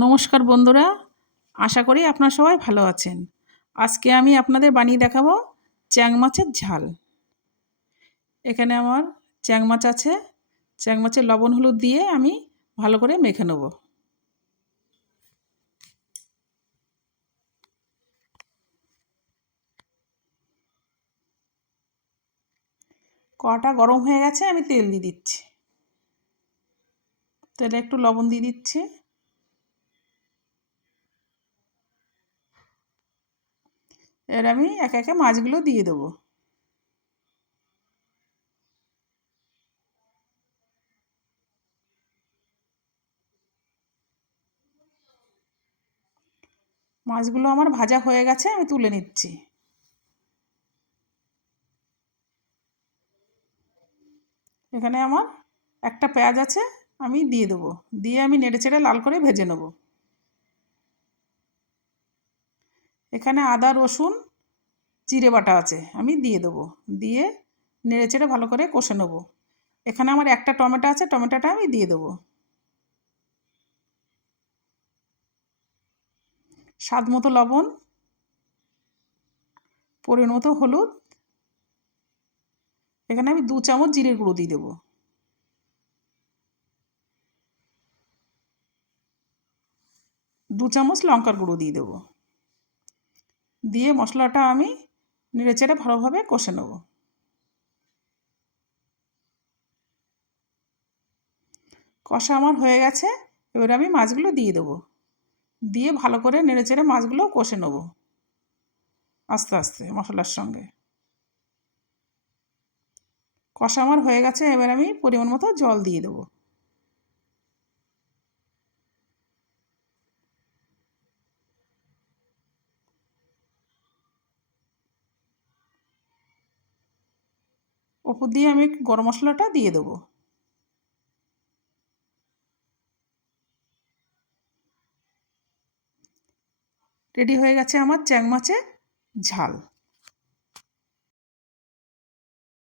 নমস্কার বন্ধুরা, আশা করি আপনারা সবাই ভালো আছেন। আজকে আমি আপনাদের বানিয়ে দেখাবো চ্যাং মাছের ঝাল। এখানে আমার চ্যাং মাছ আছে। চ্যাং মাছের লবণ হলুদ দিয়ে আমি ভালো করে মেখে নেব। কড়াটা গরম হয়ে গেছে, আমি তেল দিয়ে দিচ্ছি। তেলে একটু লবণ দিয়ে দিচ্ছি। এর আমি একে একে মাছগুলো দিয়ে দেবো। মাছগুলো আমার ভাজা হয়ে গেছে, আমি তুলে নিচ্ছি। এখানে আমার একটা পেঁয়াজ আছে, আমি দিয়ে দেবো। দিয়ে আমি নেড়েচেড়ে লাল করে ভেজে নেব। এখানে আদা রসুন জিরে বাটা আছে, আমি দিয়ে দেবো। দিয়ে নেড়েচেড়ে ভালো করে কষে নেবো। এখানে আমার একটা টমেটো আছে, টমেটোটা আমি দিয়ে দেবো। স্বাদ মতো লবণ, পরিমাণ মতো হলুদ। এখানে আমি 2 চামচ জিরের গুঁড়ো দিয়ে দেবো। 2 চামচ লঙ্কার গুঁড়ো দিয়ে দেবো। দিয়ে মশলাটা আমি নেড়েচেড়ে ভালোভাবে কষে নেব। কষা আমার হয়ে গেছে, এবার আমি মাছগুলো দিয়ে দেবো। দিয়ে ভালো করে নেড়েচেড়ে মাছগুলো কষে নেব আস্তে আস্তে মশলার সঙ্গে। কষা আমার হয়ে গেছে, এবার আমি পরিমাণ মতো জল দিয়ে দেবো। ওপর দিয়ে আমি গরম মশলাটা দিয়ে দেবো। রেডি হয়ে গেছে আমার চ্যাং মাছের ঝাল।